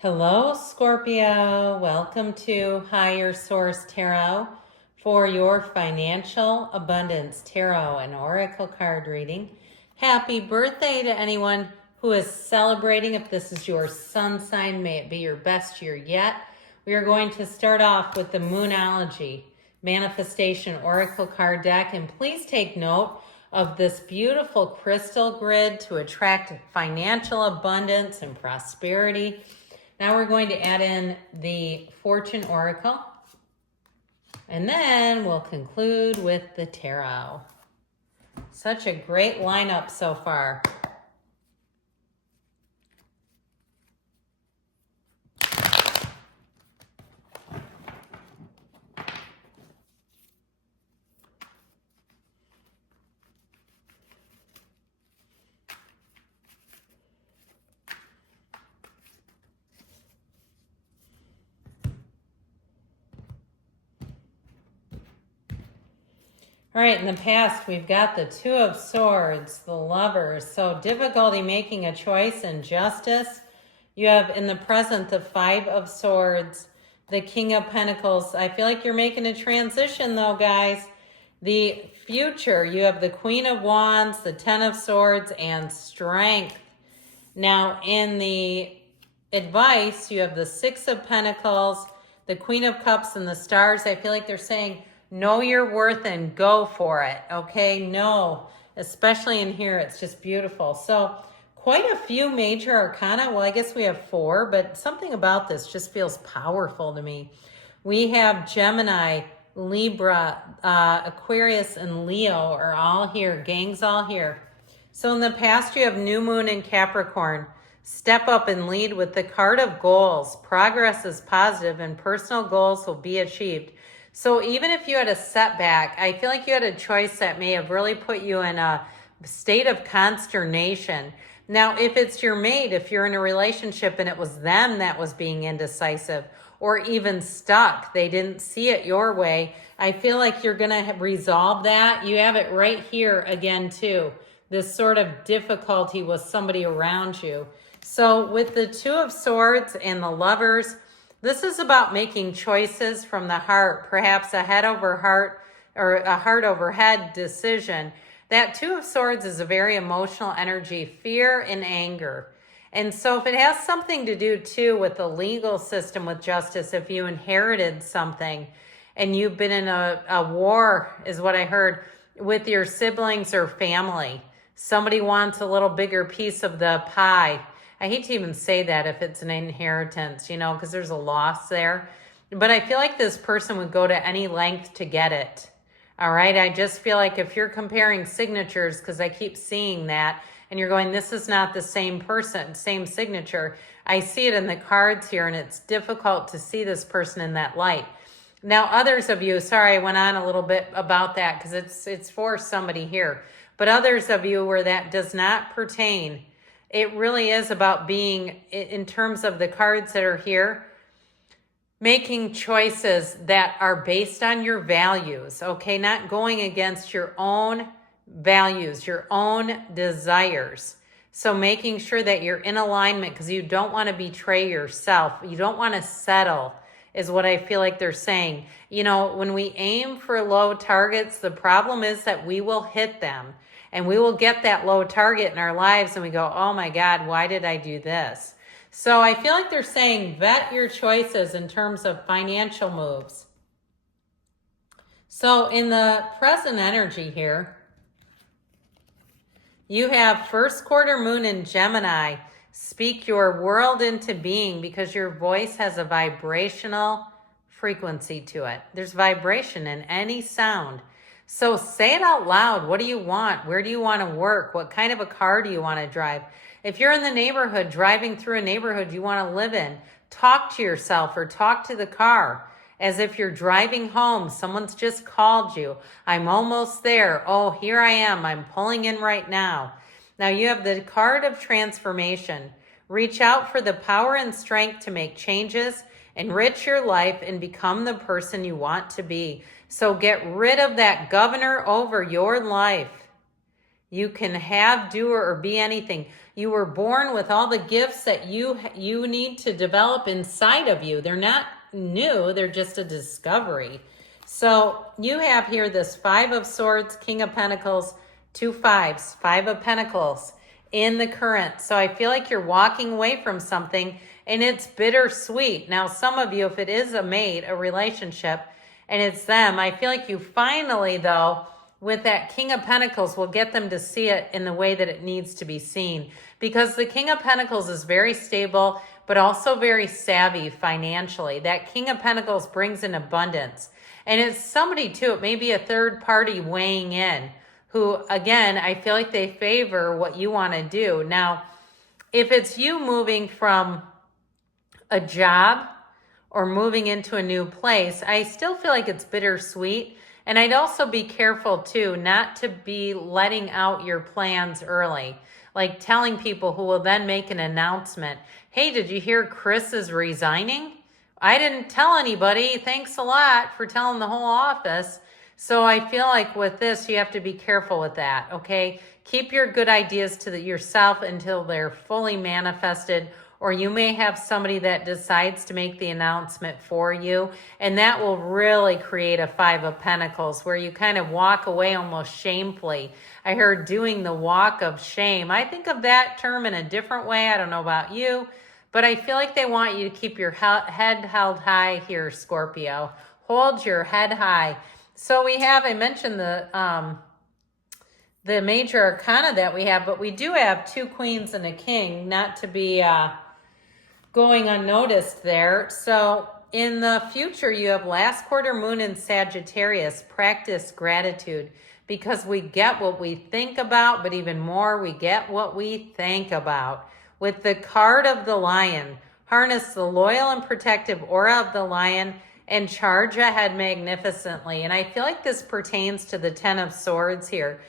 Hello, Scorpio. Welcome to Higher Source Tarot for your financial abundance tarot and oracle card reading. Happy birthday to anyone who is celebrating. If this is your sun sign, may it be your best year yet. We are going to start off with the Moonology Manifestation Oracle card deck, and please take note of this beautiful crystal grid to attract financial abundance and prosperity. Now we're going to add in the Fortune Oracle, and then we'll conclude with the Tarot. Such a great lineup so far. All right, in the past, we've got the Two of Swords, the Lovers. So difficulty making a choice and justice. You have in the present the Five of Swords, the King of Pentacles. I feel like you're making a transition though, guys. The future, you have the Queen of Wands, the Ten of Swords, and Strength. Now, in the advice, you have the Six of Pentacles, the Queen of Cups, and the Stars. I feel like they're saying, know your worth and go for it, okay? No, especially in here, it's just beautiful. So quite a few major arcana. Well, I guess we have four, but something about this just feels powerful to me. We have Gemini, Libra, Aquarius, and Leo are all here. Gang's all here. So in the past, you have New Moon in Capricorn. Step up and lead with the card of goals. Progress is positive and personal goals will be achieved. So even if you had a setback, I feel like you had a choice that may have really put you in a state of consternation. Now, if it's your mate, if you're in a relationship and it was them that was being indecisive or even stuck, they didn't see it your way, I feel like you're going to resolve that. You have it right here again, too. This sort of difficulty with somebody around you. So with the Two of Swords and the Lovers, this is about making choices from the heart, perhaps a head over heart or a heart over head decision. That Two of Swords is a very emotional energy, fear and anger. And so if it has something to do too with the legal system, with justice, if you inherited something and you've been in a war, is what I heard, with your siblings or family, somebody wants a little bigger piece of the pie. I hate to even say that if it's an inheritance, you know, because there's a loss there. But I feel like this person would go to any length to get it. All right. I just feel like if you're comparing signatures, because I keep seeing that, and you're going, this is not the same person, same signature. I see it in the cards here, and it's difficult to see this person in that light. Now, others of you, sorry, I went on a little bit about that because it's for somebody here. But others of you where that does not pertain, it really is about being, in terms of the cards that are here, making choices that are based on your values, okay? Not going against your own values, your own desires. So making sure that you're in alignment because you don't want to betray yourself. You don't want to settle is what I feel like they're saying. You know, when we aim for low targets, the problem is that we will hit them. And we will get that low target in our lives and we go, oh my God, why did I do this? So I feel like they're saying vet your choices in terms of financial moves. So in the present energy here, you have first quarter moon in Gemini. Speak your world into being because your voice has a vibrational frequency to it. There's vibration in any sound. So say it out loud. What do you want? Where do you want to work? What kind of a car do you want to drive? If you're in the neighborhood, driving through a neighborhood you want to live in, talk to yourself or talk to the car as if you're driving home. Someone's just called you. I'm almost there. Oh, here I am. I'm pulling in right now. Now you have the card of transformation. Reach out for the power and strength to make changes, enrich your life, and become the person you want to be. So get rid of that governor over your life. You can have, do, or be anything. You were born with all the gifts that you need to develop inside of you. They're not new, they're just a discovery. So you have here this Five of Swords, King of Pentacles, 2 fives, Five of Pentacles in the current. So I feel like you're walking away from something and it's bittersweet. Now, some of you, if it is a mate, a relationship, and it's them, I feel like you finally, though, with that King of Pentacles, will get them to see it in the way that it needs to be seen. Because the King of Pentacles is very stable, but also very savvy financially. That King of Pentacles brings in abundance. And it's somebody, too, it may be a third party weighing in, who, again, I feel like they favor what you want to do. Now, if it's you moving from a job or moving into a new place, I still feel like it's bittersweet. And I'd also be careful, too, not to be letting out your plans early, like telling people who will then make an announcement. Hey, did you hear Chris is resigning? I didn't tell anybody. Thanks a lot for telling the whole office. So I feel like with this, you have to be careful with that, okay? Keep your good ideas to yourself until they're fully manifested, or you may have somebody that decides to make the announcement for you, and that will really create a Five of Pentacles where you kind of walk away almost shamefully. I heard doing the walk of shame. I think of that term in a different way. I don't know about you, but I feel like they want you to keep your head held high here, Scorpio. Hold your head high. So we have, I mentioned the major arcana that we have, but we do have 2 queens and a king, not to be going unnoticed there. So in the future, you have last quarter moon in Sagittarius. Practice gratitude, because we get what we think about, but even more, we get what we think about. With the card of the lion, harness the loyal and protective aura of the lion and charge ahead magnificently. And I feel like this pertains to the 10 of Swords here.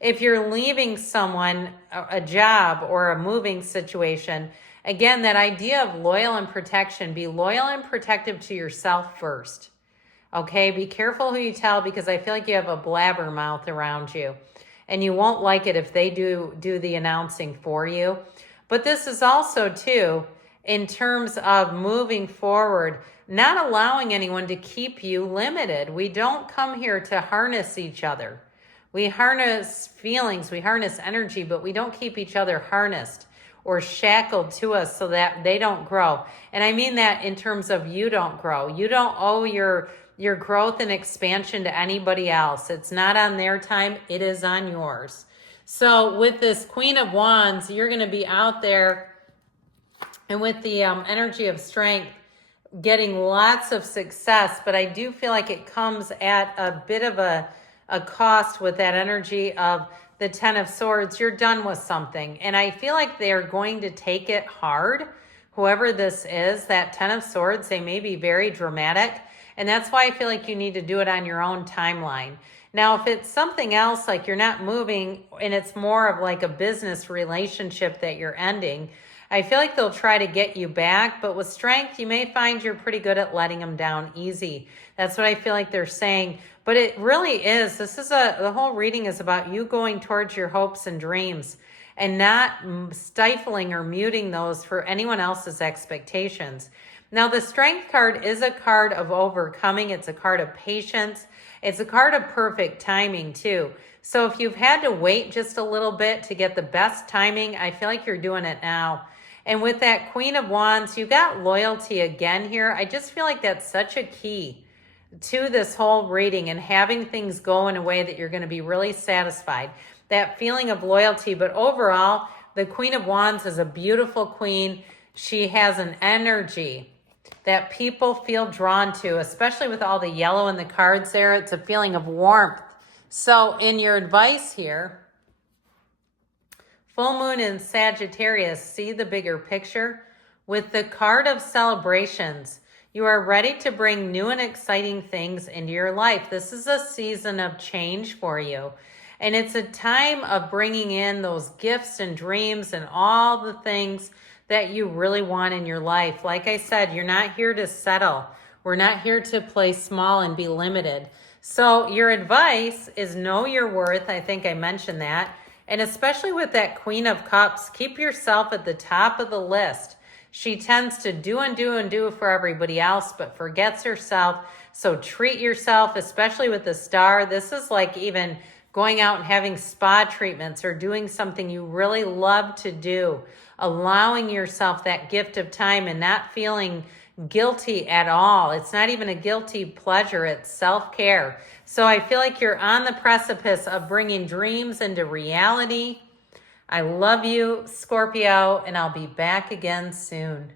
If you're leaving someone, a job or a moving situation, again, that idea of loyal and protection, be loyal and protective to yourself first. Okay, be careful who you tell, because I feel like you have a blabbermouth around you and you won't like it if they do the announcing for you. But this is also, too, in terms of moving forward, not allowing anyone to keep you limited. We don't come here to harness each other. We harness feelings, we harness energy, but we don't keep each other harnessed or shackled to us so that they don't grow. And I mean that in terms of you don't grow. You don't owe your growth and expansion to anybody else. It's not on their time, it is on yours. So with this Queen of Wands, you're going to be out there, and with the energy of strength, getting lots of success. But I do feel like it comes at a bit of a cost with that energy of the 10 of Swords. You're done with something. And I feel like they're going to take it hard. Whoever this is, that 10 of Swords, they may be very dramatic. And that's why I feel like you need to do it on your own timeline. Now, if it's something else, like you're not moving and it's more of like a business relationship that you're ending, I feel like they'll try to get you back. But with strength, you may find you're pretty good at letting them down easy. That's what I feel like they're saying. But it really is. The whole reading is about you going towards your hopes and dreams and not stifling or muting those for anyone else's expectations. Now, the Strength card is a card of overcoming. It's a card of patience. It's a card of perfect timing, too. So if you've had to wait just a little bit to get the best timing, I feel like you're doing it now. And with that Queen of Wands, you got loyalty again here. I just feel like that's such a key to this whole reading, and having things go in a way that you're going to be really satisfied. That feeling of loyalty. But overall, the Queen of Wands is a beautiful queen. She has an energy that people feel drawn to, especially with all the yellow in the cards there. It's a feeling of warmth. So in your advice here, full moon in Sagittarius, see the bigger picture. With the card of celebrations, you are ready to bring new and exciting things into your life. This is a season of change for you. And it's a time of bringing in those gifts and dreams and all the things that you really want in your life. Like I said, you're not here to settle. We're not here to play small and be limited. So your advice is know your worth. I think I mentioned that. And especially with that Queen of Cups, keep yourself at the top of the list. She tends to do and do and do for everybody else, but forgets herself. So treat yourself, especially with the Star. This is like even going out and having spa treatments or doing something you really love to do. Allowing yourself that gift of time and not feeling guilty at all. It's not even a guilty pleasure. It's self-care. So I feel like you're on the precipice of bringing dreams into reality. I love you, Scorpio, and I'll be back again soon.